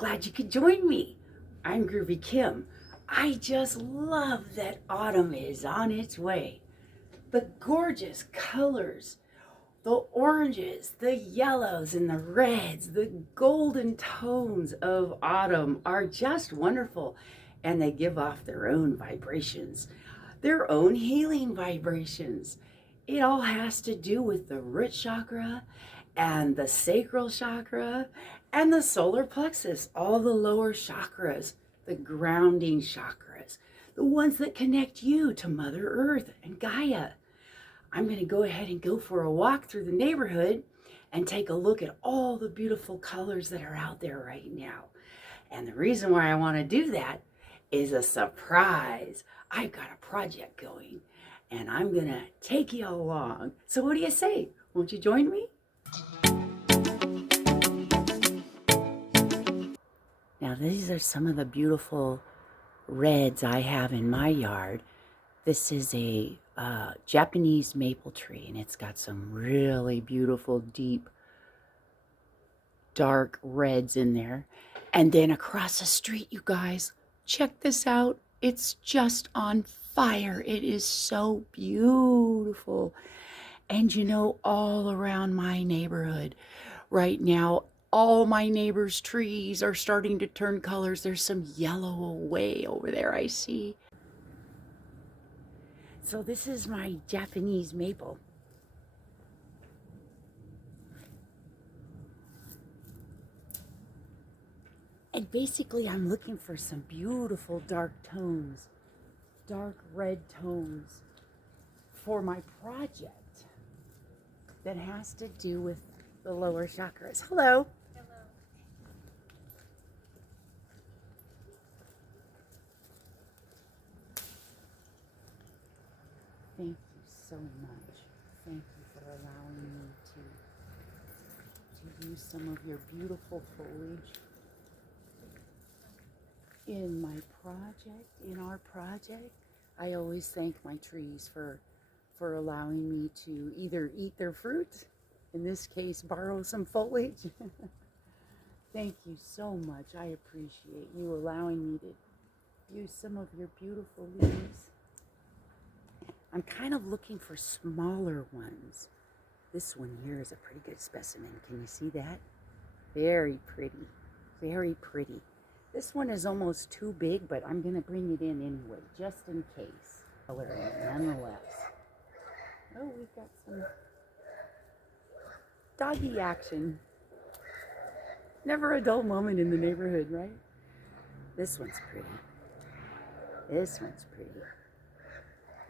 Glad you could join me. I'm Groovy Kim. I just love that autumn is on its way. The gorgeous colors, the oranges, the yellows, and the reds, the golden tones of autumn are just wonderful, and they give off their own vibrations, their own healing vibrations. It all has to do with the root chakra and the sacral chakra and the solar plexus, all the lower chakras, the grounding chakras, the ones that connect you to Mother Earth and Gaia. I'm going to go ahead and go for a walk through the neighborhood and take a look at all the beautiful colors that are out there right now. And the reason why I want to do that is a surprise. I've got a project going and I'm going to take you along. So what do you say? Won't you join me? Now these are some of the beautiful reds I have in my yard. This is a Japanese maple tree, and it's got some really beautiful, deep, dark reds in there. And then across the street, you guys, check this out. It's just on fire. It is so beautiful. And you know, all around my neighborhood right now, all my neighbors' trees are starting to turn colors. There's some yellow way over there, I see. So this is my Japanese maple. And basically I'm looking for some beautiful dark tones, dark red tones for my project that has to do with the lower chakras. Hello. Thank you so much. Thank you for allowing me to use some of your beautiful foliage in my project, in our project. I always thank my trees for allowing me to either eat their fruit, in this case, borrow some foliage. Thank you so much. I appreciate you allowing me to use some of your beautiful leaves. I'm kind of looking for smaller ones. This one here is a pretty good specimen. Can you see that? Very pretty. Very pretty. This one is almost too big, but I'm going to bring it in anyway, just in case. Nonetheless. Oh, we've got some doggy action. Never a dull moment in the neighborhood, right? This one's pretty. This one's pretty.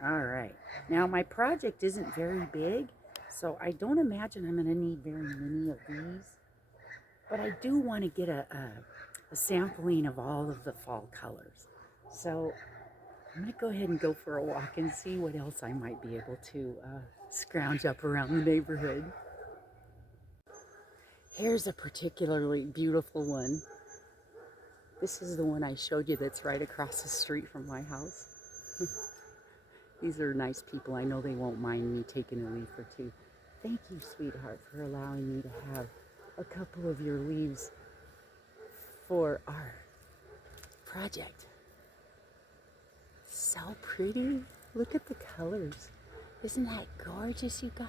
All right. Now, my project isn't very big, so I don't imagine I'm going to need very many of these. But I do want to get a sampling of all of the fall colors. So I'm going to go ahead and go for a walk and see what else I might be able to scrounge up around the neighborhood. Here's a particularly beautiful one. This is the one I showed you that's right across the street from my house. These are nice people. I know they won't mind me taking a leaf or two. Thank you, sweetheart, for allowing me to have a couple of your leaves for our project. So pretty. Look at the colors. Isn't that gorgeous, you guys?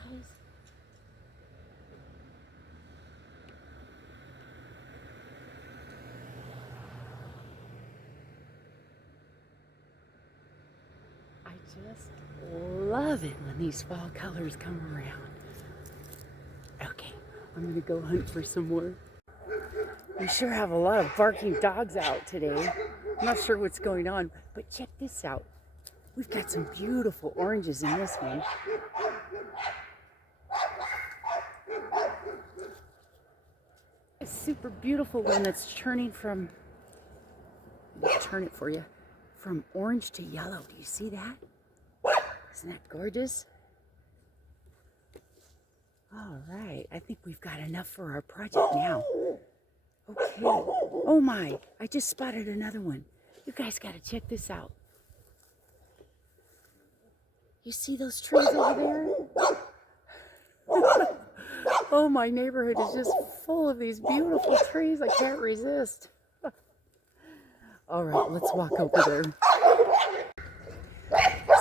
I just love it when these fall colors come around. Okay, I'm gonna go hunt for some more. We sure have a lot of barking dogs out today. I'm not sure what's going on, but check this out. We've got some beautiful oranges in this one. A super beautiful one that's turning from, I'll turn it for you, from orange to yellow. Do you see that? Isn't that gorgeous? All right, I think we've got enough for our project now. Okay. Oh my, I just spotted another one. You guys got to check this out. You see those trees over there? Oh, my neighborhood is just full of these beautiful trees. I can't resist. All right, let's walk over there.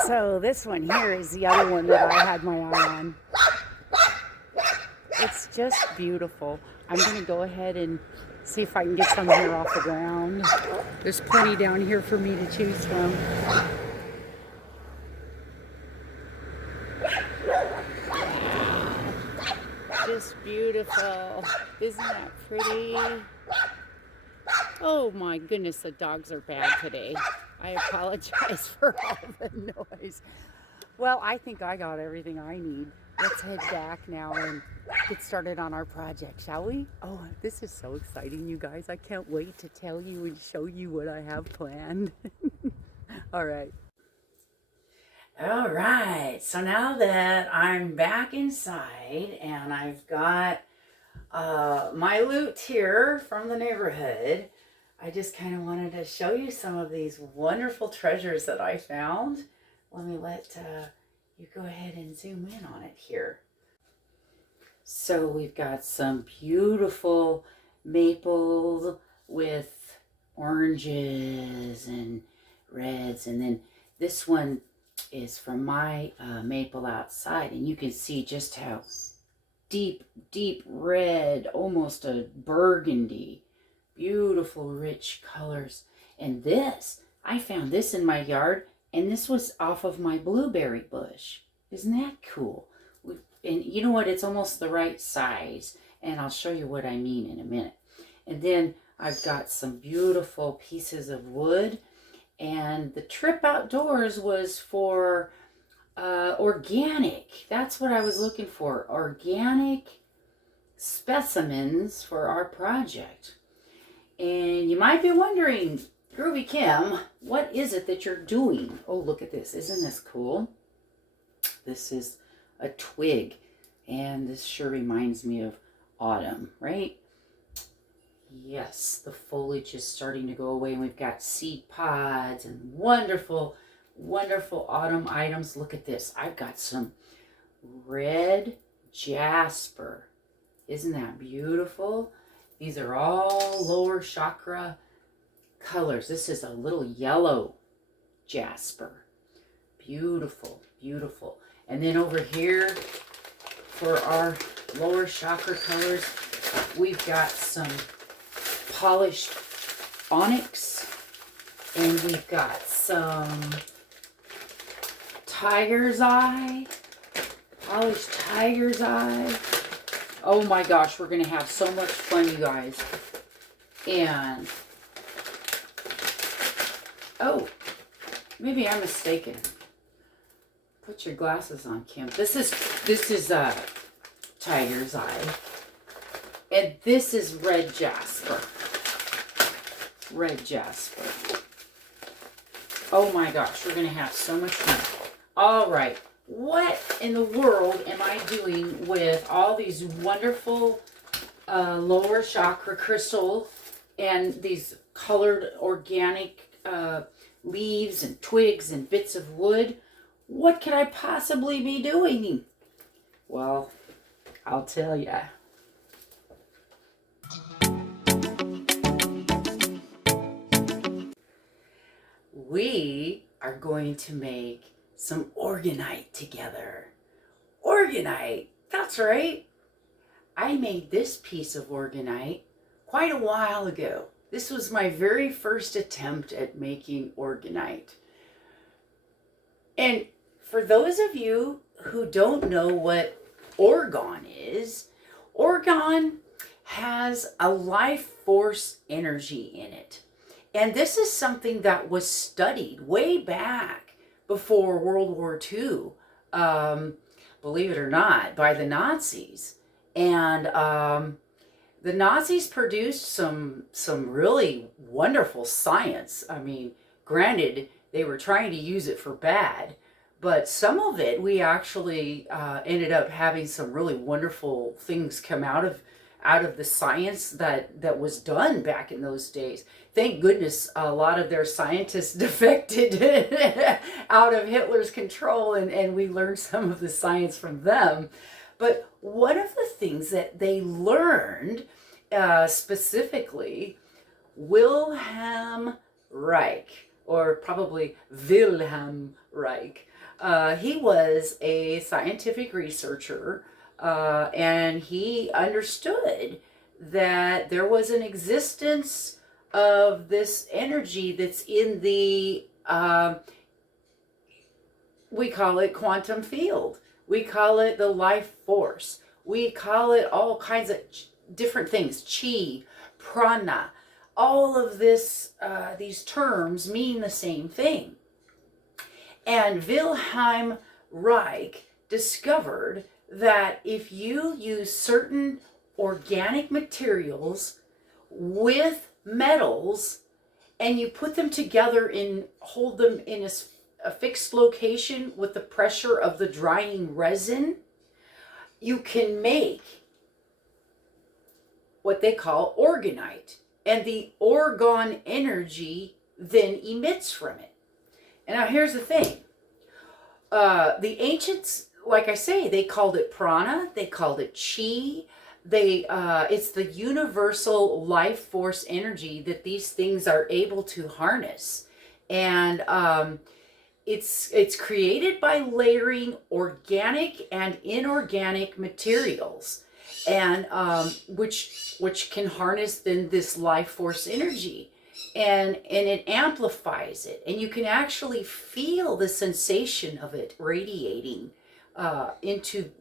So this one here is the other one that I had my eye on. It's just beautiful. I'm going to go ahead and see if I can get some here off the ground. There's plenty down here for me to choose from. Just beautiful. Isn't that pretty? Oh my goodness, the dogs are bad today. I apologize for all the noise. Well, I think I got everything I need. Let's head back now and get started on our project, shall we? Oh, this is so exciting, you guys. I can't wait to tell you and show you what I have planned. All right. All right, so now that I'm back inside and I've got my loot here from the neighborhood, I just kind of wanted to show you some of these wonderful treasures that I found. Let me let you go ahead and zoom in on it here. So we've got some beautiful maples with oranges and reds, and then this one is from my maple outside, and you can see just how deep red, almost a burgundy, beautiful rich colors. And this, I found this in my yard, and this was off of my blueberry bush. Isn't that cool? And you know what, it's almost the right size, and I'll show you what I mean in a minute. And then I've got some beautiful pieces of wood. And the trip outdoors was for organic. That's what I was looking for. Organic specimens for our project. And you might be wondering, Groovy Kim, what is it that you're doing? Oh, look at this. Isn't this cool? This is a twig. And this sure reminds me of autumn, right? Yes, the foliage is starting to go away, and we've got seed pods and wonderful, wonderful autumn items. Look at this. I've got some red jasper. Isn't that beautiful? These are all lower chakra colors. This is a little yellow jasper. Beautiful, beautiful. And then over here for our lower chakra colors, we've got some polished onyx, and we've got some tiger's eye, polished tiger's eye. Oh my gosh, we're gonna have so much fun, you guys. And oh, maybe I'm mistaken. Put your glasses on, Kim. This is tiger's eye, and this is red jasper. Red jasper. Oh my gosh, we're gonna have so much fun. All right, what in the world am I doing with all these wonderful lower chakra crystal and these colored organic leaves and twigs and bits of wood? What could I possibly be doing? Well, I'll tell you. We are going to make some orgonite together. Orgonite, that's right. I made this piece of orgonite quite a while ago. This was my very first attempt at making orgonite. And for those of you who don't know what orgone is, orgone has a life force energy in it. And this is something that was studied way back before World War II, believe it or not, by the Nazis. And the Nazis produced some really wonderful science. I mean, granted, they were trying to use it for bad, but some of it we actually ended up having some really wonderful things come out of the science that was done back in those days. Thank goodness a lot of their scientists defected out of Hitler's control, and we learned some of the science from them. But one of the things that they learned specifically, Wilhelm Reich, or probably Wilhelm Reich. He was a scientific researcher, and he understood that there was an existence of this energy that's in the, we call it quantum field. We call it the life force. We call it all kinds of different things, chi, prana. All of this, these terms mean the same thing. And Wilhelm Reich discovered that if you use certain organic materials with metals and you put them together and hold them in a fixed location with the pressure of the drying resin, you can make what they call orgonite. And the orgone energy then emits from it. And now here's the thing. The ancients, like I say, they called it prana, they called it chi. It's the universal life force energy that these things are able to harness. And it's created by layering organic and inorganic materials, and which can harness then this life force energy. And it amplifies it, and you can actually feel the sensation of it radiating into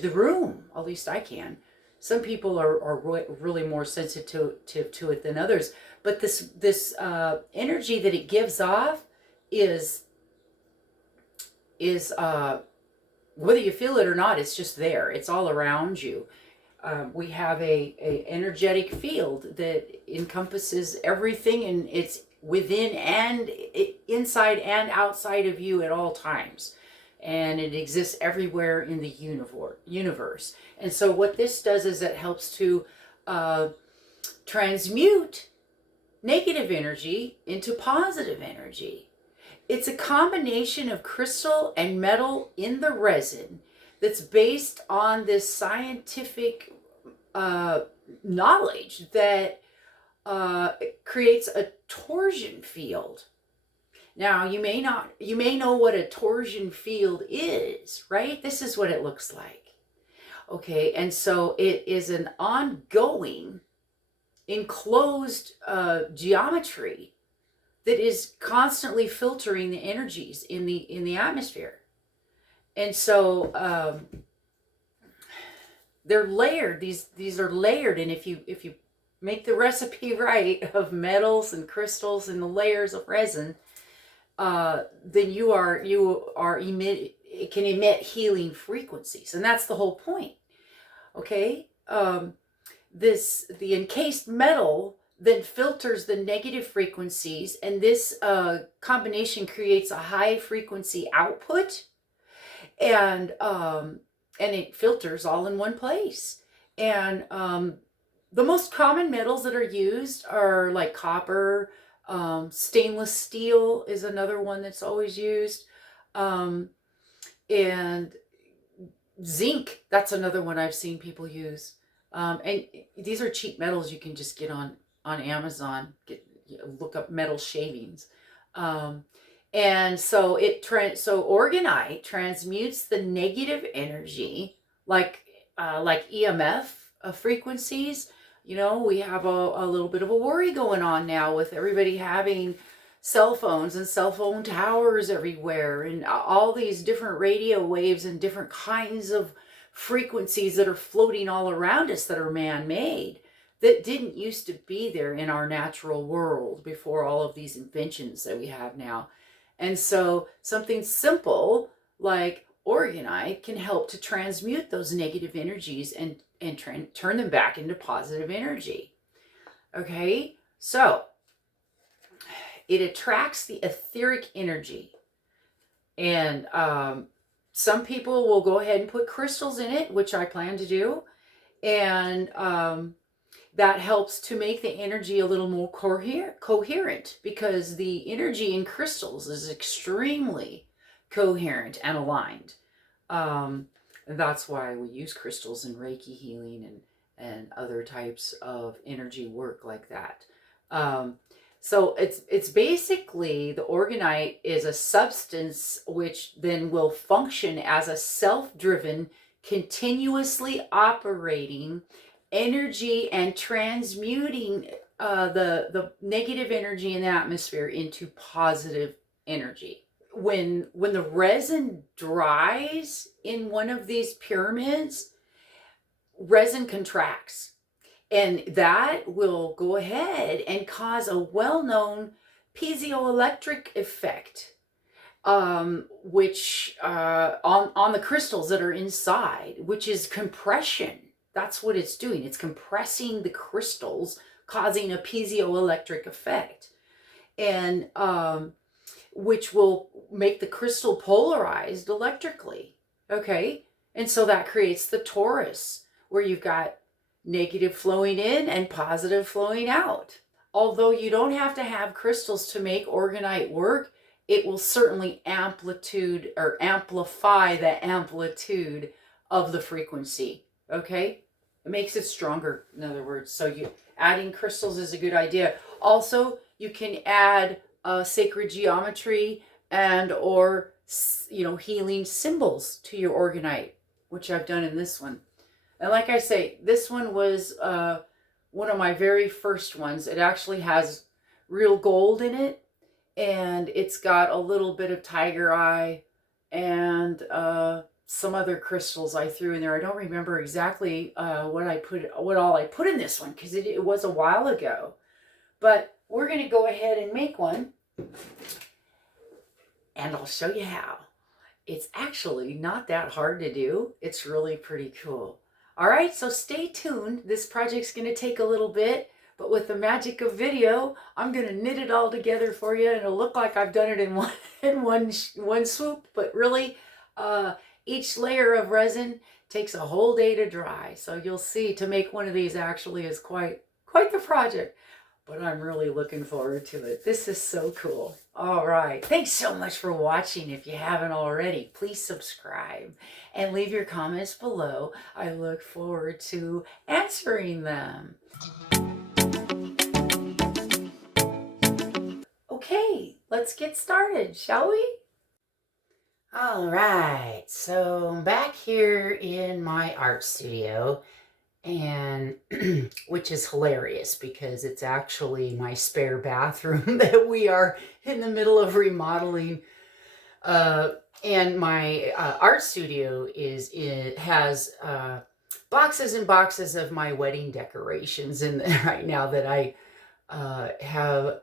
the room. At least I can. Some people are really more sensitive to it than others, but this energy that it gives off is whether you feel it or not, it's just there. It's all around you. We have a energetic field that encompasses everything, and it's within and inside and outside of you at all times, and it exists everywhere in the universe. And so what this does is it helps to transmute negative energy into positive energy. It's a combination of crystal and metal in the resin that's based on this scientific knowledge that creates a torsion field. Now, you may know what a torsion field is, right? This is what it looks like. Okay, and so it is an ongoing, enclosed geometry that is constantly filtering the energies in the atmosphere. And so they're layered. These are layered, and if you make the recipe right of metals and crystals and the layers of resin, then it can emit healing frequencies, and that's the whole point. Okay, the encased metal then filters the negative frequencies, and this combination creates a high frequency output, and it filters all in one place. And the most common metals that are used are like copper, stainless steel is another one that's always used, and zinc, that's another one I've seen people use. And these are cheap metals you can just get on Amazon, look up metal shavings. And so orgonite transmutes the negative energy, like EMF frequencies. You know, we have a little bit of a worry going on now with everybody having cell phones and cell phone towers everywhere, and all these different radio waves and different kinds of frequencies that are floating all around us that are man-made, that didn't used to be there in our natural world before all of these inventions that we have now. And so something simple like orgonite can help to transmute those negative energies and turn them back into positive energy. Okay, so it attracts the etheric energy, and some people will go ahead and put crystals in it, which I plan to do, and that helps to make the energy a little more coherent, because the energy in crystals is extremely coherent and aligned. And that's why we use crystals in Reiki healing and other types of energy work like that. So it's basically, the orgonite is a substance which then will function as a self-driven, continuously operating energy and transmuting the negative energy in the atmosphere into positive energy. When the resin dries in one of these pyramids, resin contracts. And that will go ahead and cause a well-known piezoelectric effect, which on the crystals that are inside, which is compression. That's what it's doing. It's compressing the crystals, causing a piezoelectric effect, and which will make the crystal polarized electrically. Okay, and so that creates the torus, where you've got negative flowing in and positive flowing out. Although you don't have to have crystals to make orgonite work, it will certainly amplify the amplitude of the frequency. Okay, it makes it stronger, in other words. So adding crystals is a good idea. Also, you can add sacred geometry and or healing symbols to your orgonite, which I've done in this one. And like I say, this one was one of my very first ones. It actually has real gold in it, and it's got a little bit of tiger eye and some other crystals I threw in there. I don't remember exactly what all I put in this one, because it was a while ago. But we're going to go ahead and make one, and I'll show you how. It's actually not that hard to do. It's really pretty cool. All right, so stay tuned. This project's going to take a little bit, but with the magic of video, I'm going to knit it all together for you, and it'll look like I've done it in one swoop. But really, each layer of resin takes a whole day to dry. So you'll see, to make one of these actually is quite the project. But I'm really looking forward to it. This is so cool. All right. Thanks so much for watching. If you haven't already, please subscribe and leave your comments below. I look forward to answering them. Okay, let's get started, shall we? All right. So I'm back here in my art studio, and which is hilarious because it's actually my spare bathroom that we are in the middle of remodeling, and my art studio has boxes and boxes of my wedding decorations in there right now that I have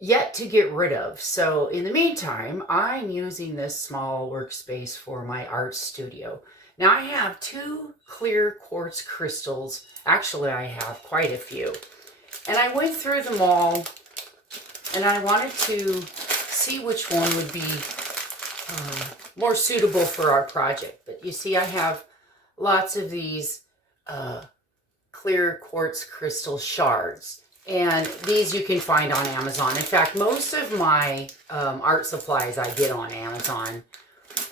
yet to get rid of. So in the meantime, I'm using this small workspace for my art studio. Now I have 2 clear quartz crystals. Actually, I have quite a few. And I went through them all, and I wanted to see which one would be more suitable for our project. But you see, I have lots of these clear quartz crystal shards. And these you can find on Amazon. In fact, most of my art supplies I get on Amazon.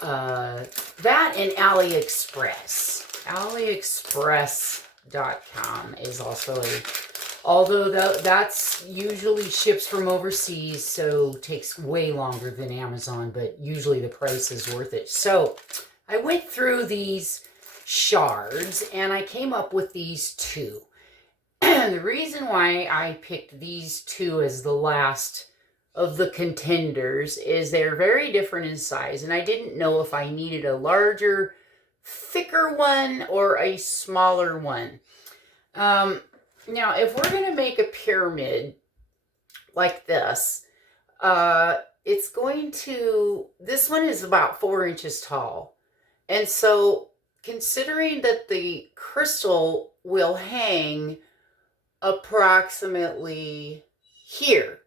That and AliExpress. AliExpress.com is also although that's usually ships from overseas, so takes way longer than Amazon, but usually the price is worth it. So I went through these shards and I came up with these 2. The reason why I picked these 2 as the last of the contenders is they're very different in size, and I didn't know if I needed a larger, thicker one or a smaller one. Now, if we're going to make a pyramid like this, this one is about 4 inches tall. And so considering that the crystal will hang approximately here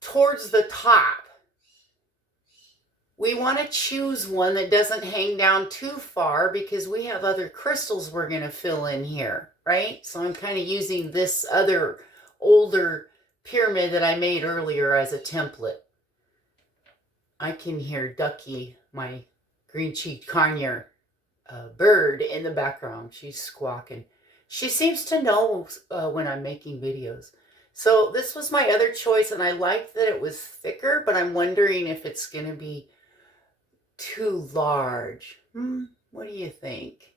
towards the top, we want to choose one that doesn't hang down too far, because we have other crystals we're going to fill in here, right? So I'm kind of using this other older pyramid that I made earlier as a template. I can hear Ducky, my green-cheeked conure bird, in the background. She's squawking. She seems to know when I'm making videos. So this was my other choice, and I liked that it was thicker, but I'm wondering if it's going to be too large. What do you think?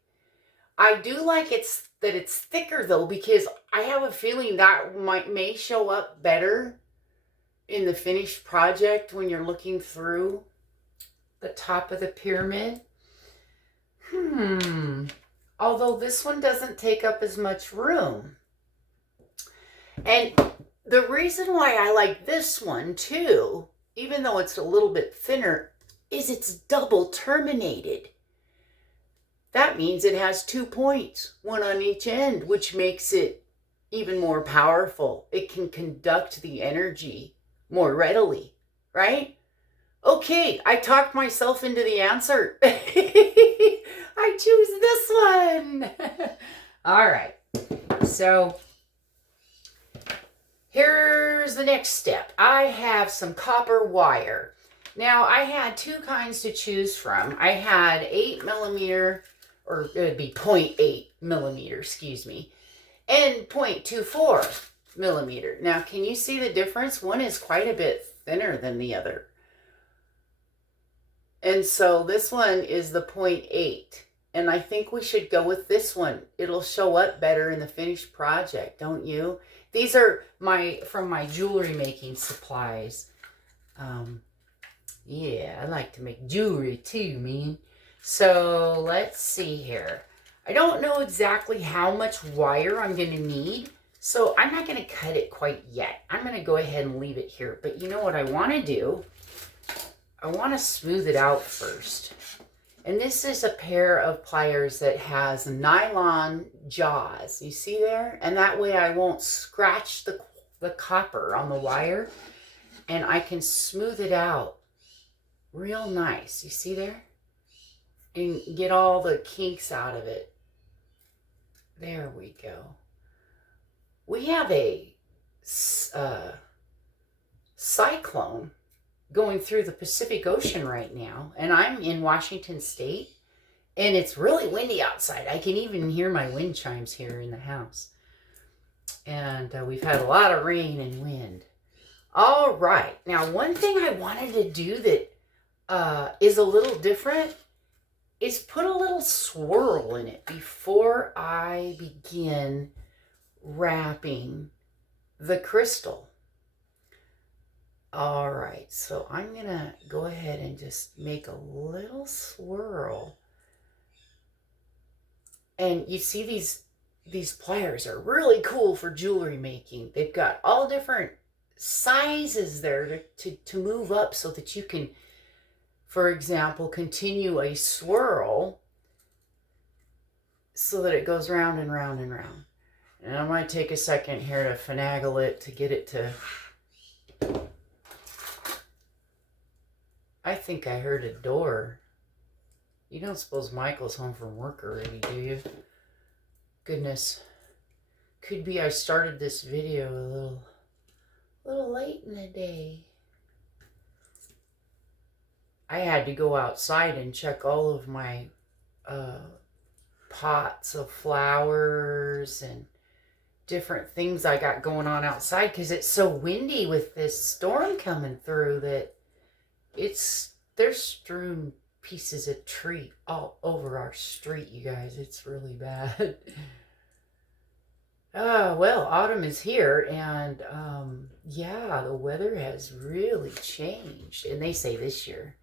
I do like that it's thicker though, because I have a feeling that may show up better in the finished project when you're looking through the top of the pyramid. Although this one doesn't take up as much room. And the reason why I like this one too, even though it's a little bit thinner, is it's double terminated. That means it has 2 points, one on each end, which makes it even more powerful. It can conduct the energy more readily, right? Okay, I talked myself into the answer. I choose this one. All right, so here's the next step. I have some copper wire. Now, I had 2 kinds to choose from. I had 8mm, or it would be 0.8 millimeter, excuse me, and 0.24 millimeter. Now, can you see the difference? One is quite a bit thinner than the other. And so this one is the 0.8. And I think we should go with this one. It'll show up better in the finished project, don't you? These are from my jewelry making supplies. Yeah, I like to make jewelry too, man. So let's see here. I don't know exactly how much wire I'm going to need, so I'm not going to cut it quite yet. I'm going to go ahead and leave it here. But you know what I want to do? I want to smooth it out first. And this is a pair of pliers that has nylon jaws. You see there? And that way I won't scratch the copper on the wire, and I can smooth it out real nice. You see there? And get all the kinks out of it. There we go. We have a cyclone going through the Pacific Ocean right now, and I'm in Washington State, and it's really windy outside. I can even hear my wind chimes here in the house. And we've had a lot of rain and wind. All right. Now, one thing I wanted to do that is a little different is put a little swirl in it before I begin wrapping the crystal. All right, so I'm gonna go ahead and just make a little swirl. And you see these pliers are really cool for jewelry making. They've got all different sizes there to move up so that you can, for example, continue a swirl so that it goes round and round and round. And I might take a second here to finagle it to get it to... I think I heard a door. You don't suppose Michael's home from work already, do you? Goodness. Could be I started this video a little late in the day. I had to go outside and check all of my pots of flowers and different things I got going on outside because it's so windy with this storm coming through that there's strewn pieces of tree all over our street, you guys. It's really bad. Well, autumn is here, and yeah, the weather has really changed. And they say this year,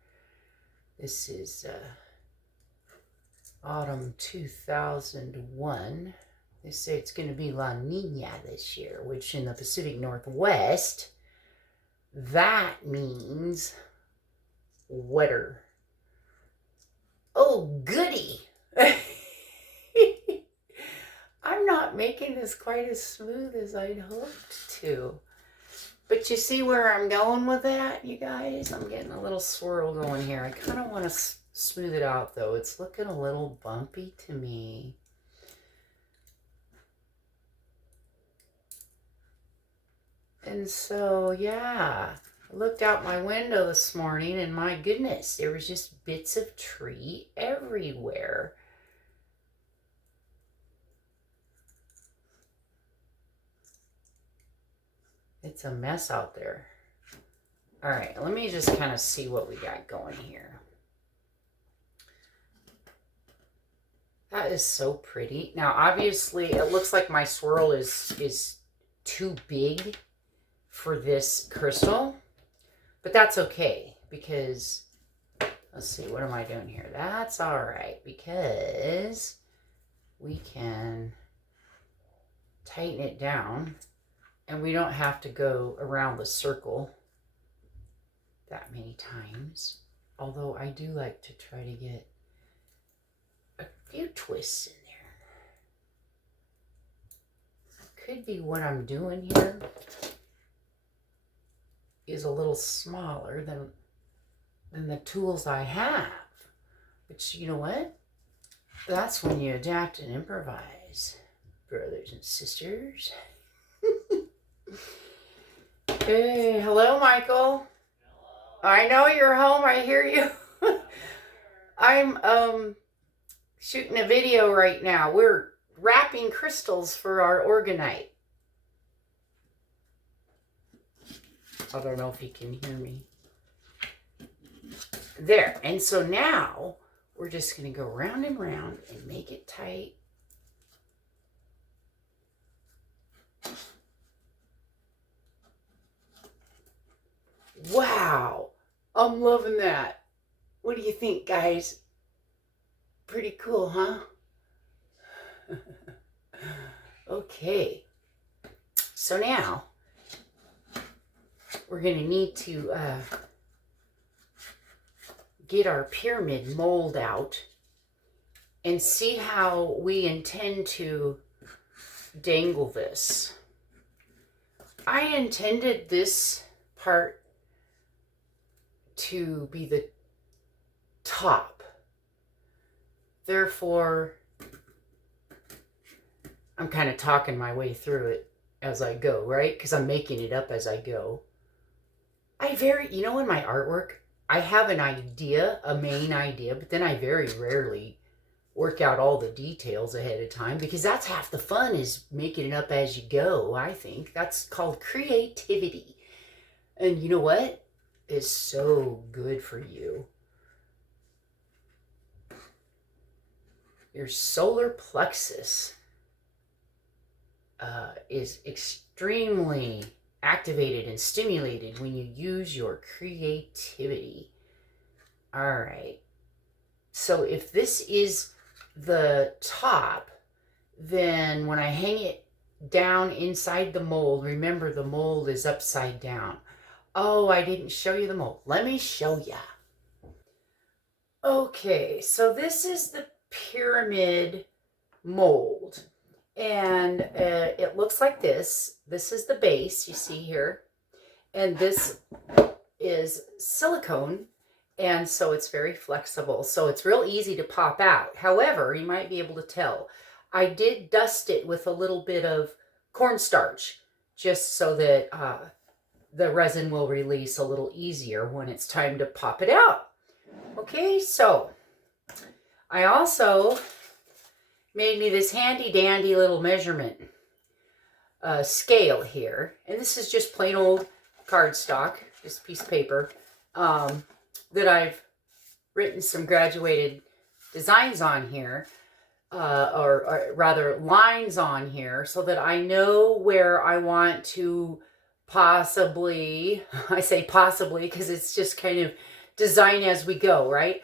this is autumn 2001. They say it's going to be La Nina this year, which in the Pacific Northwest, that means wetter. Oh, goody. I'm not making this quite as smooth as I'd hoped to. But you see where I'm going with that, you guys? I'm getting a little swirl going here. I kind of want to smooth it out, though. It's looking a little bumpy to me. And so, yeah, I looked out my window this morning, and my goodness, there was just bits of tree everywhere. It's a mess out there. All right, let me just kind of see what we got going here. That is so pretty. Now, obviously, it looks like my swirl is too big for this crystal, but that's okay because, let's see, what am I doing here? That's all right because we can tighten it down and we don't have to go around the circle that many times. Although I do like to try to get a few twists in there. Could be what I'm doing here is a little smaller than the tools I have. But you know what? That's when you adapt and improvise, brothers and sisters. Hey, hello, Michael. I know you're home. I hear you. I'm shooting a video right now. We're wrapping crystals for our Orgonite. I don't know if you can hear me. There. And so now we're just going to go round and round and make it tight. Wow. I'm loving that. What do you think, guys? Pretty cool, huh? Okay. So now we're going to need to get our pyramid mold out and see how we intend to dangle this. I intended this part to be the top. Therefore, I'm kind of talking my way through it as I go, right? Because I'm making it up as I go. You know, in my artwork, I have an idea, a main idea, but then I very rarely work out all the details ahead of time because that's half the fun, is making it up as you go, I think. That's called creativity. And you know what? It's so good for you. Your solar plexus is extremely activated and stimulated when you use your creativity. All right. So if this is the top, then when I hang it down inside the mold, remember the mold is upside down. Oh, I didn't show you the mold. Let me show you. Okay, so this is the pyramid mold. And it looks like this. This is the base you see here. And this is silicone. And so it's very flexible. So it's real easy to pop out. However, you might be able to tell, I did dust it with a little bit of cornstarch just so that the resin will release a little easier when it's time to pop it out. Okay, so I also made me this handy dandy little measurement scale here. And this is just plain old cardstock, just a piece of paper, that I've written some graduated designs on here, or rather lines on here, so that I know where I want to possibly, I say possibly because it's just kind of design as we go, right?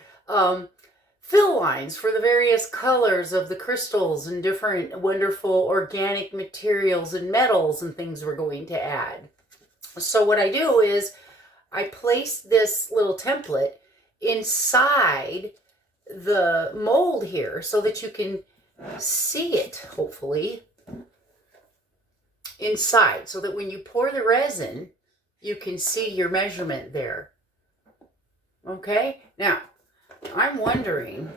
Fill lines for the various colors of the crystals and different wonderful organic materials and metals and things we're going to add. So what I do is I place this little template inside the mold here so that you can see it, hopefully, inside, so that when you pour the resin, you can see your measurement there. Okay? Now, I'm wondering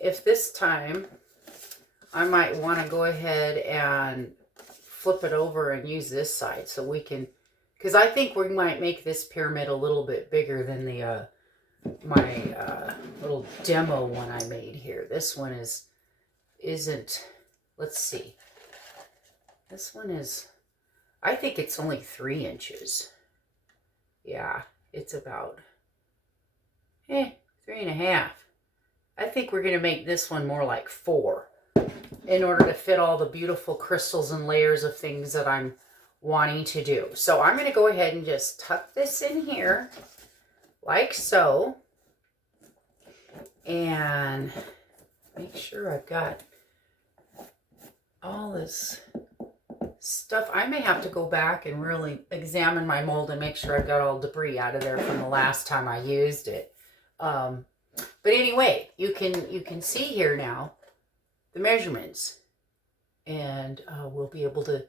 if this time I might want to go ahead and flip it over and use this side so we can, because I think we might make this pyramid a little bit bigger than the my little demo one I made here. This one isn't, let's see. This one is I think it's only 3 inches. Yeah, it's about 3.5. I think we're going to make this one more like 4 in order to fit all the beautiful crystals and layers of things that I'm wanting to do. So I'm going to go ahead and just tuck this in here like so, and make sure I've got all this stuff. I may have to go back and really examine my mold and make sure I've got all debris out of there from the last time I used it. But anyway, you can see here now the measurements, and we'll be able to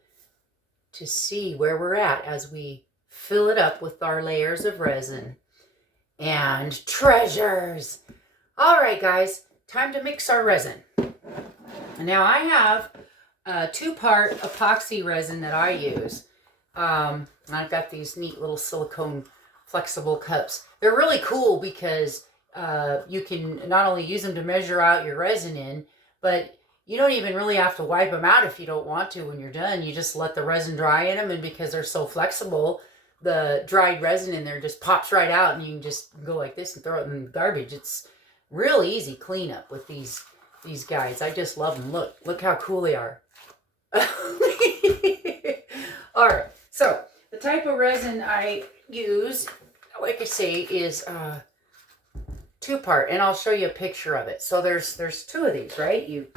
see where we're at as we fill it up with our layers of resin and treasures. All right, guys, time to mix our resin. And now I have a 2-part epoxy resin that I use. I've got these neat little silicone flexible cups. They're really cool because you can not only use them to measure out your resin in, but you don't even really have to wipe them out if you don't want to when you're done. You just let the resin dry in them, and because they're so flexible, the dried resin in there just pops right out, and you can just go like this and throw it in the garbage. It's real easy cleanup with these guys. I just love them. Look how cool they are. All right, so the type of resin I use, like I say, is 2-part, and I'll show you a picture of it. So there's 2 of these, right?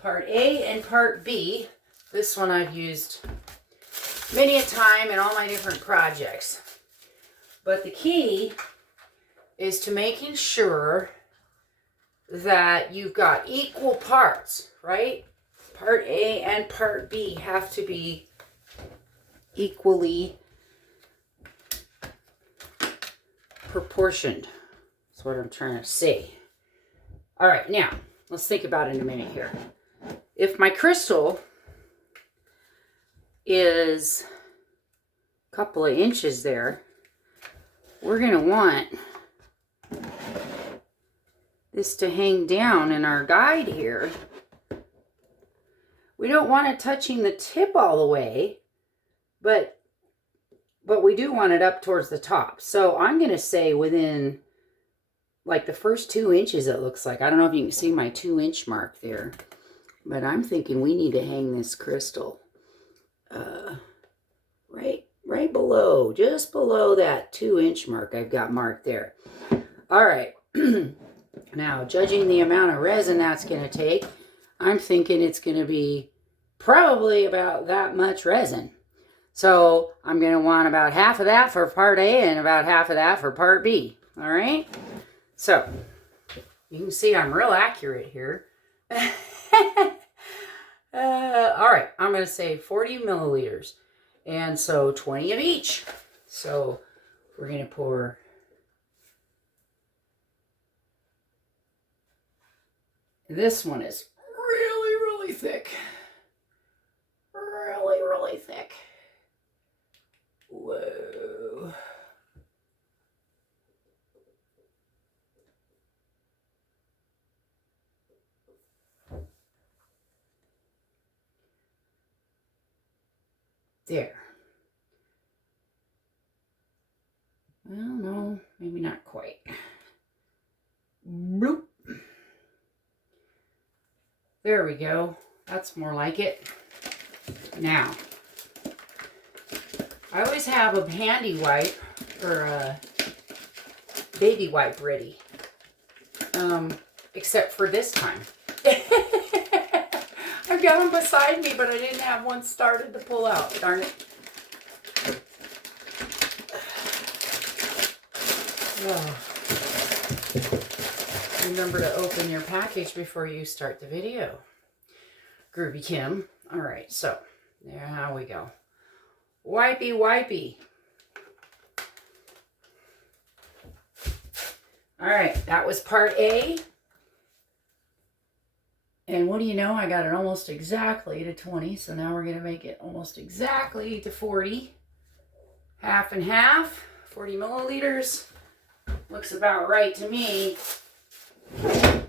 Part A and part B. This one I've used many a time in all my different projects. But the key is to making sure that you've got equal parts, right? Part A and part B have to be equally proportioned. That's what I'm trying to say. All right, now let's think about it in a minute here. If my crystal is a couple of inches there, we're going to want this to hang down in our guide here. We don't want it touching the tip all the way, but we do want it up towards the top. So I'm going to say within like the first 2 inches, it looks like. I don't know if you can see my 2-inch mark there, but I'm thinking we need to hang this crystal right below, just below that 2-inch mark I've got marked there. All right. Now, judging the amount of resin that's going to take, I'm thinking it's going to be probably about that much resin. So I'm going to want about half of that for part A and about half of that for part B. All right. So you can see I'm real accurate here. All right. I'm going to say 40 milliliters. And so 20 of each. So we're going to pour this one is really thick. Really thick. Whoa. There. Well, no, maybe not quite. Bloop. There we go. That's more like it. Now, I always have a handy wipe or a baby wipe ready. Except for this time. I've got them beside me, but I didn't have one started to pull out. Darn it. Oh. Remember to open your package before you start the video. Groovy Kim. All right, so there we go. Wipey. All right, that was part A. And what do you know? I got it almost exactly to 20. So now we're going to make it almost exactly to 40. Half and half. 40 milliliters. Looks about right to me.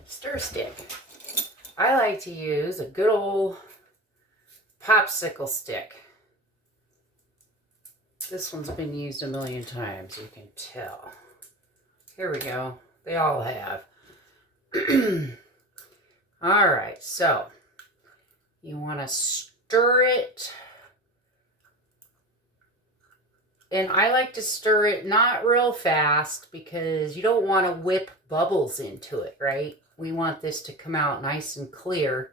Stir stick. I like to use a good old popsicle stick. This one's been used a million times, you can tell. Here we go. They all have. All right, so you want to stir it. And I like to stir it not real fast because you don't want to whip bubbles into it, right? We want this to come out nice and clear.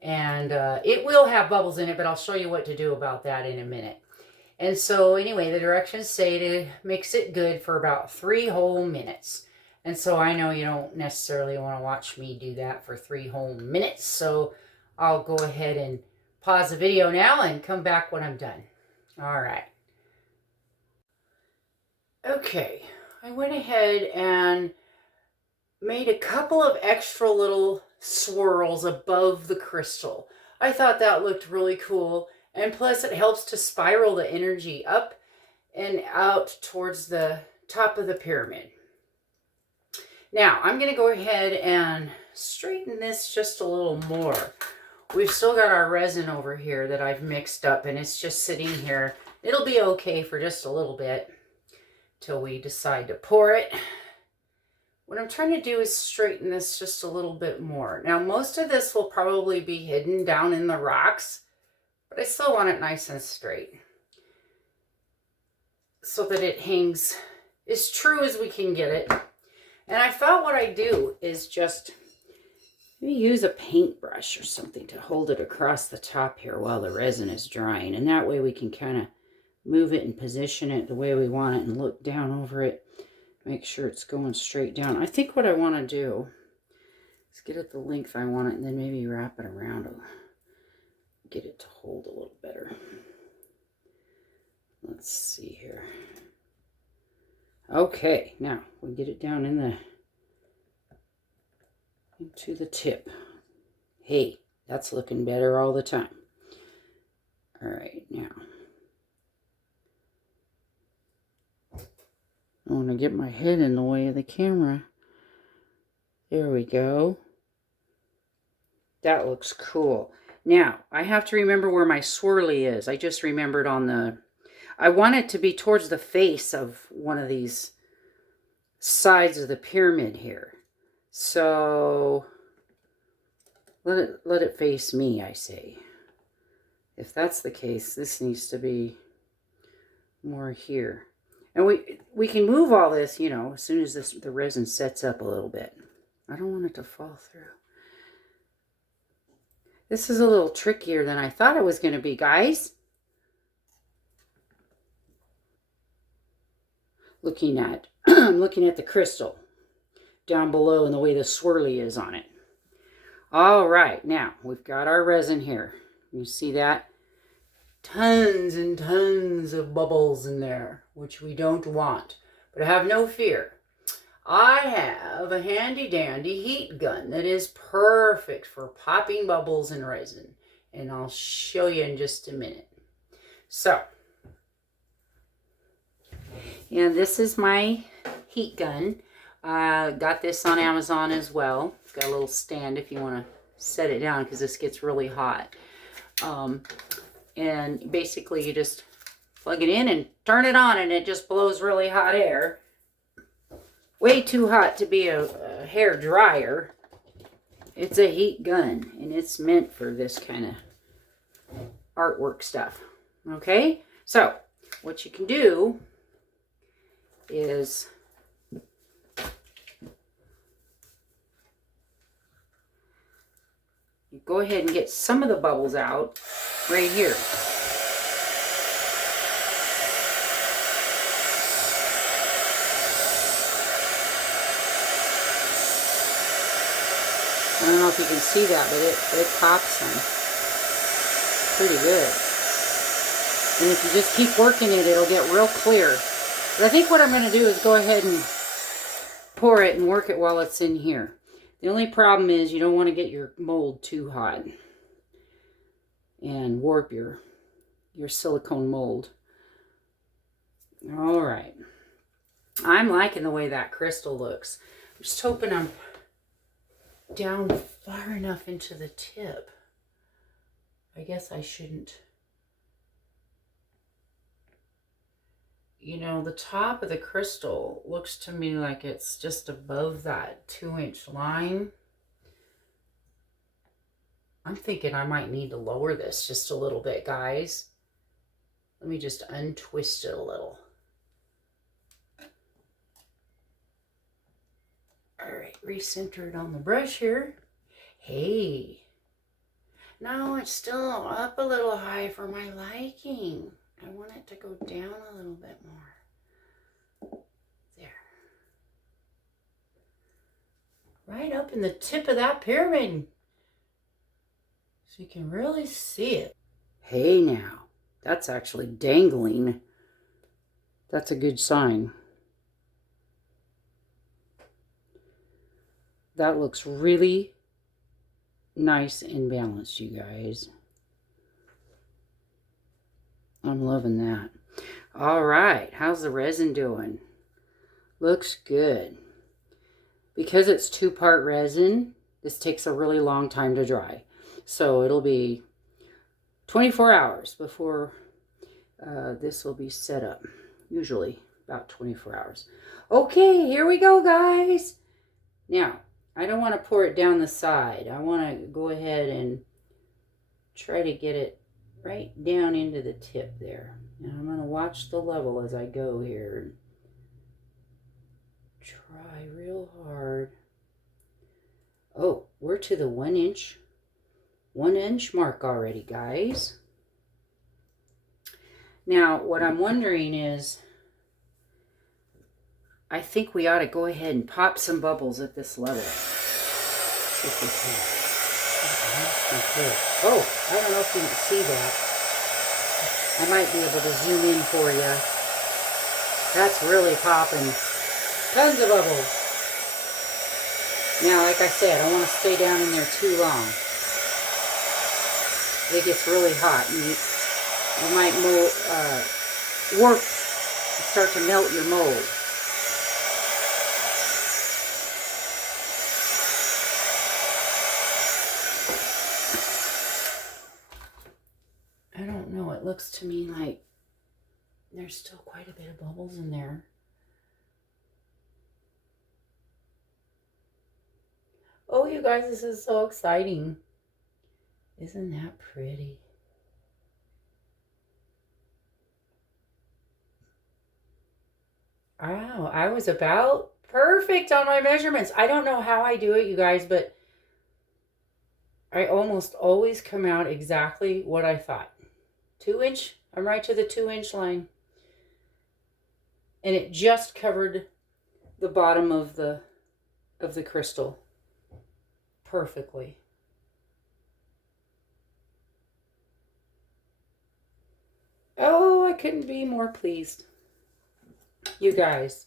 And it will have bubbles in it, but I'll show you what to do about that in a minute. And so anyway, the directions say to mix it good for about 3 whole minutes. And so I know you don't necessarily want to watch me do that for 3 whole minutes. So I'll go ahead and pause the video now and come back when I'm done. All right. Okay, I went ahead and made a couple of extra little swirls above the crystal. I thought that looked really cool. And plus it helps to spiral the energy up and out towards the top of the pyramid. Now, I'm going to go ahead and straighten this just a little more. We've still got our resin over here that I've mixed up, and it's just sitting here. It'll be okay for just a little bit till we decide to pour it. What I'm trying to do is straighten this just a little bit more. Now, most of this will probably be hidden down in the rocks, but I still want it nice and straight so that it hangs as true as we can get it. And I thought what I'd do is just maybe use a paintbrush or something to hold it across the top here while the resin is drying. And that way we can kind of move it and position it the way we want it and look down over it. Make sure it's going straight down. I think what I want to do is get it the length I want it and then maybe wrap it around and get it to hold a little better. Let's see here. Okay, now we get it down into the tip. Hey, that's looking better all the time. All right, now I want to get my head in the way of the camera. There we go. That looks cool. Now, I have to remember where my swirly is. I just remembered on the... I want it to be towards the face of one of these sides of the pyramid here. So, let it face me, I say. If that's the case, this needs to be more here. And we can move all this, you know, as soon as the resin sets up a little bit. I don't want it to fall through. This is a little trickier than I thought it was going to be, guys. I'm looking at the crystal down below and the way the swirly is on it. All right, now we've got our resin here. You see that? Tons and tons of bubbles in there, which we don't want. But have no fear. I have a handy dandy heat gun that is perfect for popping bubbles in resin. And I'll show you in just a minute. So, and this is my heat gun. Got this on Amazon as well. It's got a little stand if you want to set it down because this gets really hot. And basically you just plug it in and turn it on and it just blows really hot air. Way too hot to be a hair dryer. It's a heat gun and it's meant for this kind of artwork stuff. Okay? So, what you can do is you go ahead and get some of the bubbles out right here. I don't know if you can see that, but it pops them pretty good. And if you just keep working it, it'll get real clear. But I think what I'm going to do is go ahead and pour it and work it while it's in here. The only problem is you don't want to get your mold too hot and warp your silicone mold. All right. I'm liking the way that crystal looks. I'm just hoping I'm down far enough into the tip. I guess I shouldn't. you know, the top of the crystal looks to me like it's just above that 2-inch line. I'm thinking I might need to lower this just a little bit, guys. Let me just untwist it a little. All right, recenter it on the brush here. Hey, no, it's still up a little high for my liking. I want it to go down a little bit more. There. Right up in the tip of that pyramid. So you can really see it. Hey now, that's actually dangling. That's a good sign. That looks really nice and balanced, you guys. I'm loving that. All right, how's the resin doing? Looks good. Because it's 2-part resin, this takes a really long time to dry. So it'll be 24 hours before this will be set up. Usually about 24 hours. Okay, here we go, guys. Now, I don't want to pour it down the side. I want to go ahead and try to get it right down into the tip there. And I'm going to watch the level as I go here. Try real hard. Oh, we're to the 1 inch mark already, guys. Now, what I'm wondering is, I think we ought to go ahead and pop some bubbles at this level. If we can. Oh, I don't know if you can see that. I might be able to zoom in for you. That's really popping. Tons of bubbles. Now, like I said, I don't want to stay down in there too long. It gets really hot, and you might warp and start to melt your mold. I don't know, it looks to me like there's still quite a bit of bubbles in there. Oh, you guys, this is so exciting. Isn't that pretty? Wow, I was about perfect on my measurements. I don't know how I do it, you guys, but I almost always come out exactly what I thought. 2 inch, I'm right to the 2-inch line. And it just covered the bottom of the crystal perfectly. Oh, I couldn't be more pleased. You guys,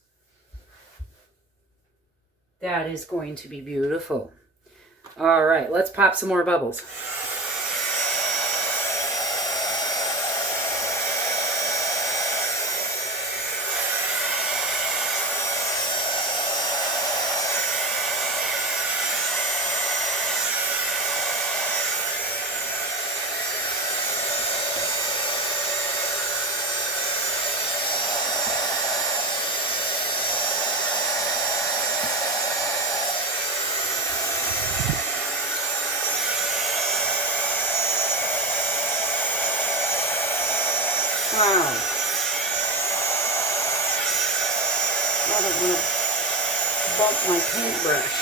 that is going to be beautiful. All right, let's pop some more bubbles. Wow. I don't want to bump my paintbrush.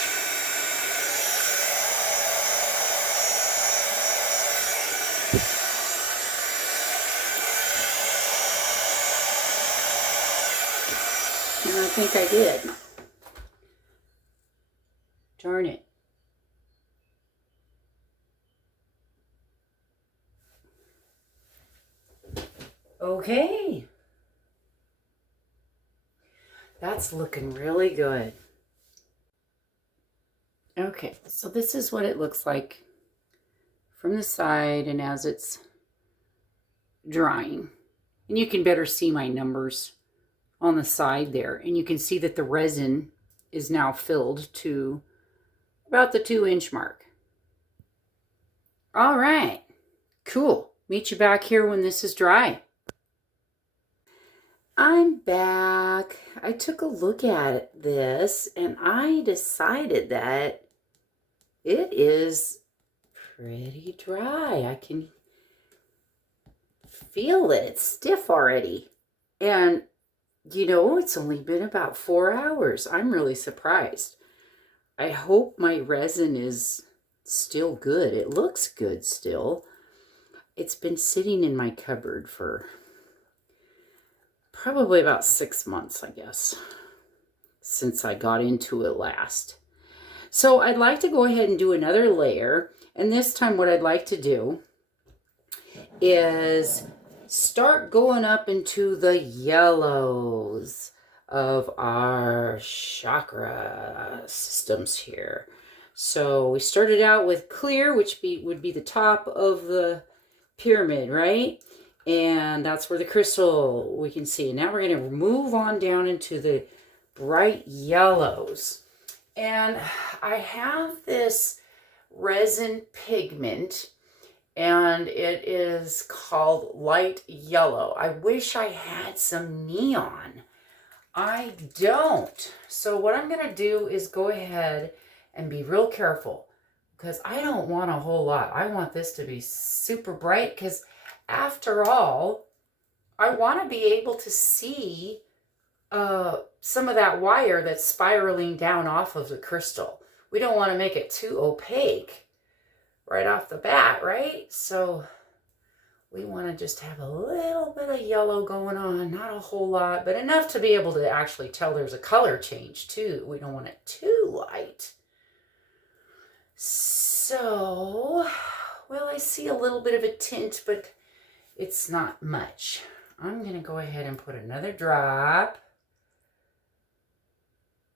And I think I did. Darn it. Okay. That's looking really good. Okay, so this is what it looks like from the side and as it's drying. And you can better see my numbers on the side there. And you can see that the resin is now filled to about the 2-inch mark. All right, cool. Meet you back here when this is dry. I'm back. I took a look at this and I decided that it is pretty dry. I can feel it. It's stiff already. And you know, it's only been about 4 hours. I'm really surprised. I hope my resin is still good. It looks good still. It's been sitting in my cupboard for probably about 6 months, I guess, since I got into it last. So I'd like to go ahead and do another layer. And this time what I'd like to do is start going up into the yellows of our chakra systems here. So we started out with clear, which would be the top of the pyramid, right? And that's where the crystal we can see. Now we're going to move on down into the bright yellows. And I have this resin pigment, and it is called light yellow. I wish I had some neon. I don't. So what I'm going to do is go ahead and be real careful, because I don't want a whole lot. I want this to be super bright, because after all, I want to be able to see some of that wire that's spiraling down off of the crystal. We don't want to make it too opaque right off the bat, right? So we want to just have a little bit of yellow going on, not a whole lot, but enough to be able to actually tell there's a color change too. We don't want it too light. So, well, I see a little bit of a tint, but it's not much. I'm going to go ahead and put another drop.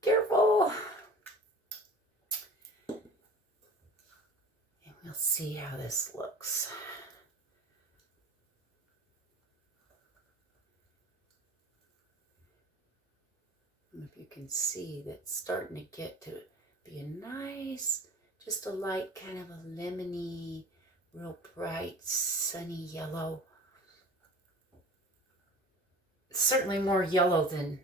Careful. And we'll see how this looks. If you can see, that's starting to get to be a nice, just a light kind of a lemony, real bright, sunny yellow. Certainly more yellow than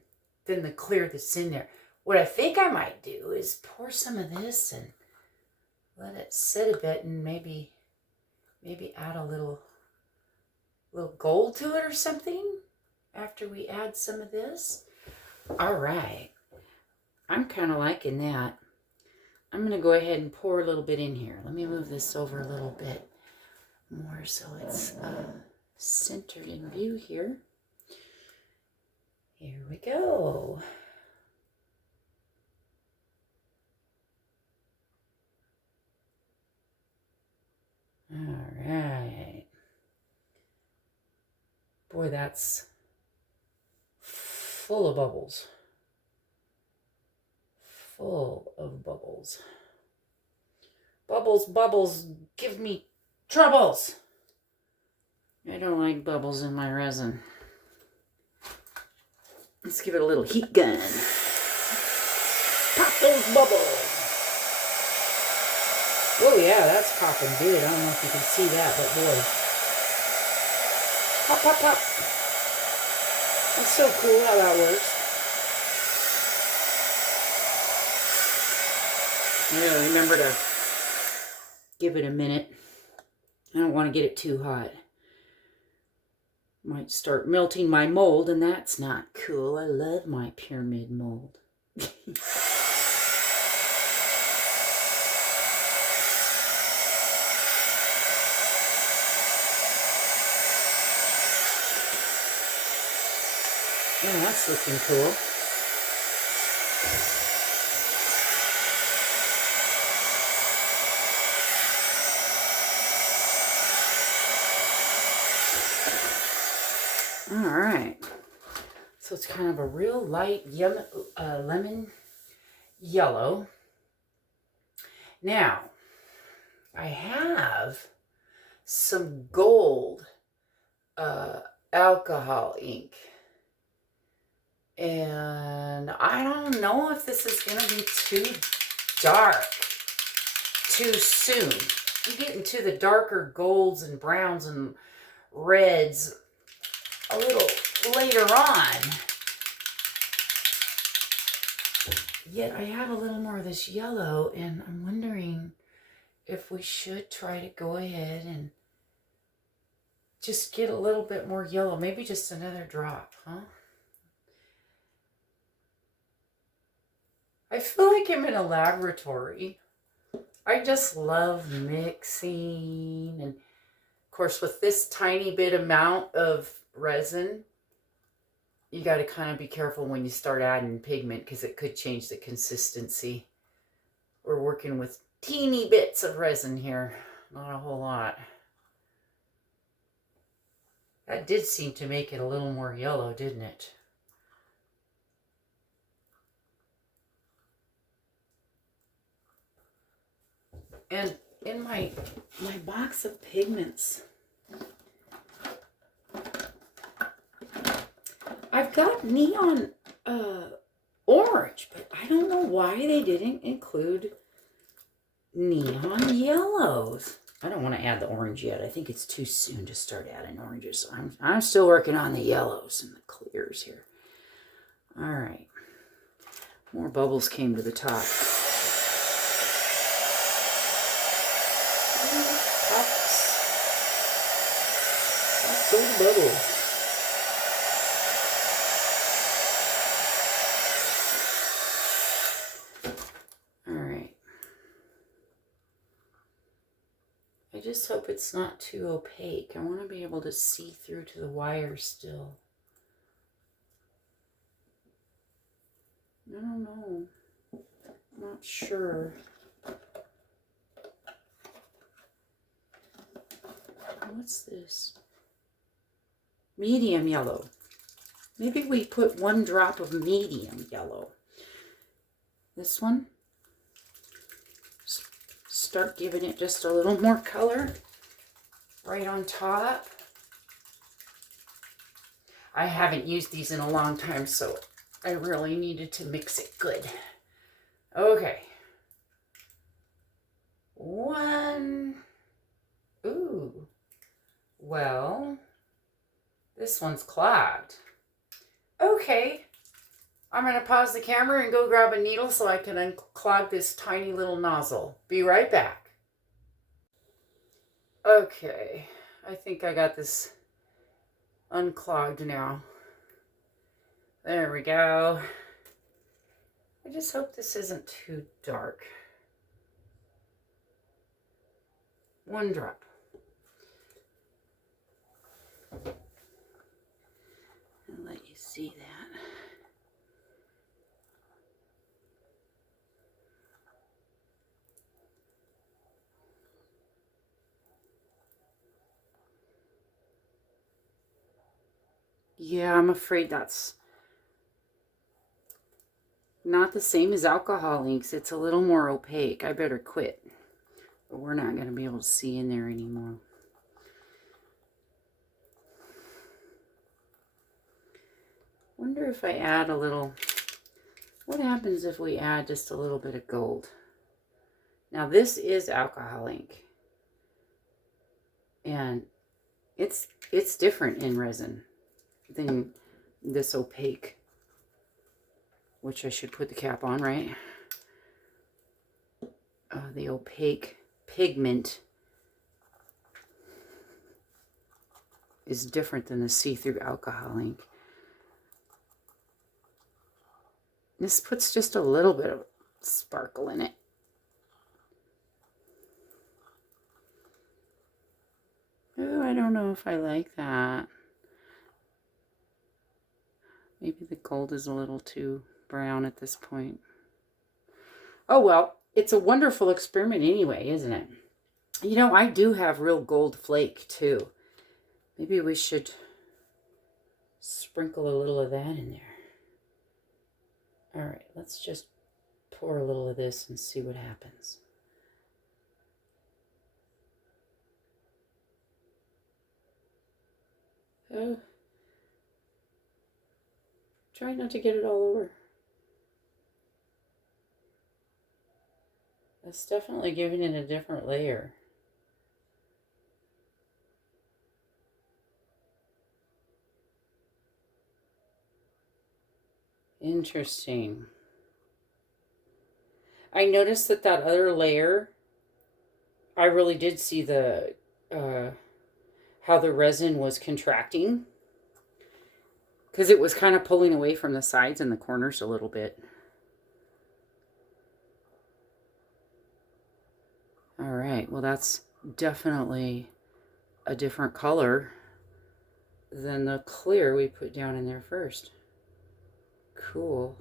the clear that's in there. What I think I might do is pour some of this and let it sit a bit, and maybe add a little gold to it or something after we add some of this. All right, I'm kind of liking that. I'm going to go ahead and pour a little bit in here. Let me move this over a little bit more so it's centered in view here. Here we go. All right. Boy, that's full of bubbles. Full of bubbles. Bubbles, bubbles, give me troubles. I don't like bubbles in my resin. Let's give it a little heat gun. Pop those bubbles. Oh yeah, that's popping good. I don't know if you can see that, but boy. Pop, pop, pop. That's so cool how that works. Yeah, remember to give it a minute. I don't want to get it too hot. Might start melting my mold, and that's not cool. I love my pyramid mold. Oh, that's looking cool. All right. So it's kind of a real light lemon yellow. Now, I have some gold alcohol ink. And I don't know if this is going to be too dark too soon. I'm getting to the darker golds and browns and reds a little later on. Yet I have a little more of this yellow, and I'm wondering if we should try to go ahead and just get a little bit more yellow. Maybe just another drop, huh? I feel like I'm in a laboratory. I just love mixing. And of course, with this tiny bit amount of resin, you got to kind of be careful when you start adding pigment because it could change the consistency. We're working with teeny bits of resin here, not a whole lot. That did seem to make it a little more yellow, didn't it? And in my box of pigments, I've got neon orange, but I don't know why they didn't include neon yellows. I don't want to add the orange yet. I think it's too soon to start adding oranges. I'm still working on the yellows and the clears here. All right. More bubbles came to the top. Pops. Those bubbles. I just hope it's not too opaque. I want to be able to see through to the wire still. I don't know. I'm not sure. What's this? Medium yellow. Maybe we put 1 drop of medium yellow. This one. Start giving it just a little more color right on top. I haven't used these in a long time, so I really needed to mix it good. Okay. 1. Ooh. Well, this one's clogged. Okay. I'm going to pause the camera and go grab a needle so I can unclog this tiny little nozzle. Be right back. Okay, I think I got this unclogged now. There we go. I just hope this isn't too dark. 1 drop. I'll let you see that. Yeah, I'm afraid that's not the same as alcohol inks. It's a little more opaque. I better quit. But we're not going to be able to see in there anymore. Wonder if I add a little... What happens if we add just a little bit of gold? Now this is alcohol ink. And it's different in resin than this opaque, which I should put the cap on, right? The opaque pigment is different than the see-through alcohol ink. This puts just a little bit of sparkle in it. Oh, I don't know if I like that. Maybe the gold is a little too brown at this point. Oh, well, it's a wonderful experiment anyway, isn't it? You know, I do have real gold flake, too. Maybe we should sprinkle a little of that in there. All right, let's just pour a little of this and see what happens. Oh. Try not to get it all over. That's definitely giving it a different layer. Interesting. I noticed that other layer, I really did see the how the resin was contracting, because it was kind of pulling away from the sides and the corners a little bit. All right, well, that's definitely a different color than the clear we put down in there first. Cool.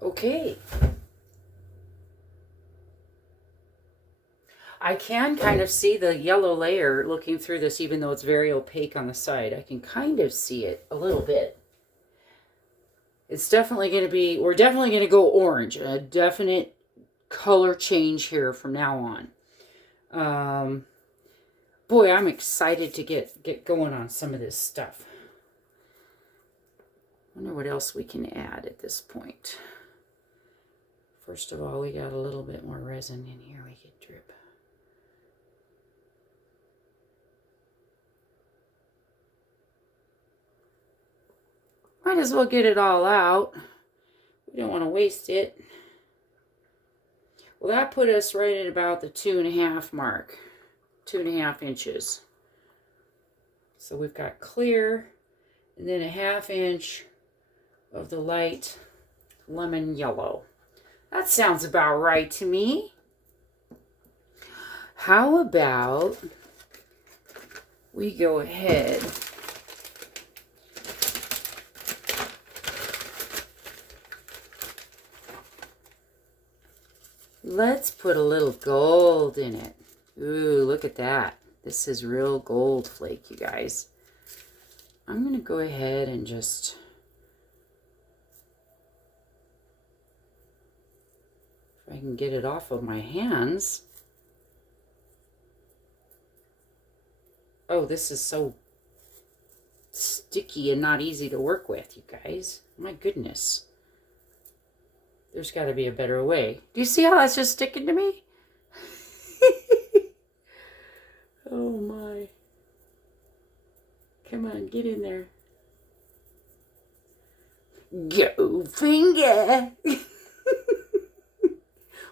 Okay. I can kind of see the yellow layer looking through this, even though it's very opaque on the side. I can kind of see it a little bit. It's definitely going to be, we're definitely going to go orange. A definite color change here from now on. Boy, I'm excited to get going on some of this stuff. I wonder what else we can add at this point. First of all, we got a little bit more resin in here we could drip. Might as well get it all out. We don't want to waste it. Well, that put us right at about the 2.5 mark. 2.5 inches. So we've got clear, and then 1/2 inch of the light lemon yellow. That sounds about right to me. How about we go ahead let's put a little gold in it. Ooh, look at that. This is real gold flake, you guys. I'm going to go ahead and just if I can get it off of my hands. Oh, this is so sticky and not easy to work with, you guys. My goodness. There's got to be a better way. Do you see how that's just sticking to me? Oh my. Come on, get in there. Go finger.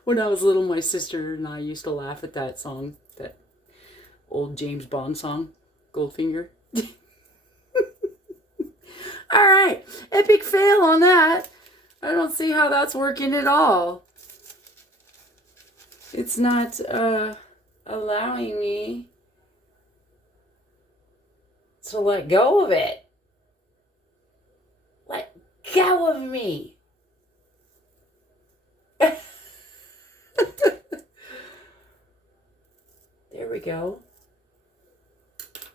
When I was little, my sister and I used to laugh at that song, that old James Bond song, Goldfinger. All right, epic fail on that. I don't see how that's working at all. It's not allowing me to let go of it. Let go of me. There we go.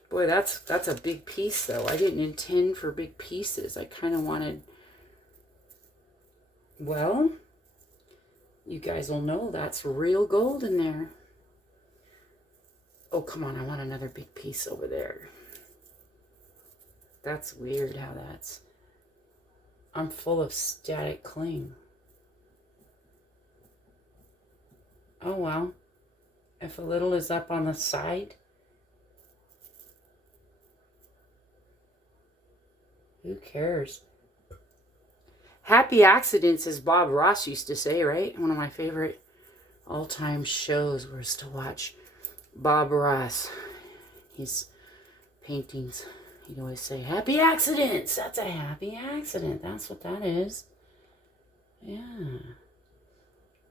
Boy, that's a big piece, though. I didn't intend for big pieces. I kind of wanted... Well, you guys will know that's real gold in there. Oh, come on. I want another big piece over there. That's weird how that's... I'm full of static cling. Oh, well. If a little is up on the side... Who cares? Happy accidents, as Bob Ross used to say, right? One of my favorite all-time shows was to watch Bob Ross. His paintings, he'd always say, happy accidents. That's a happy accident. That's what that is. Yeah.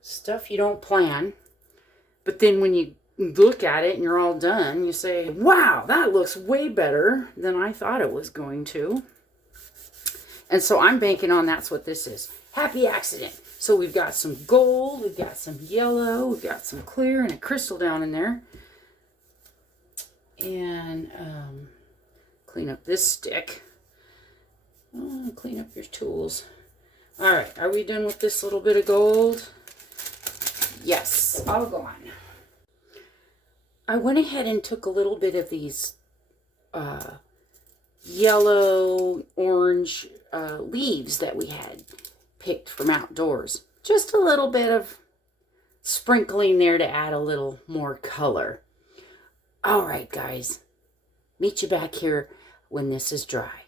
Stuff you don't plan. But then when you look at it and you're all done, you say, wow, that looks way better than I thought it was going to. And so I'm banking on that's what this is. Happy accident. So we've got some gold, we've got some yellow, we've got some clear and a crystal down in there. And clean up this stick. Oh, clean up your tools. All right, are we done with this little bit of gold? Yes, all gone. I went ahead and took a little bit of these yellow, orange leaves that we had picked from outdoors. Just a little bit of sprinkling there to add a little more color. All right, guys. Meet you back here when this is dry.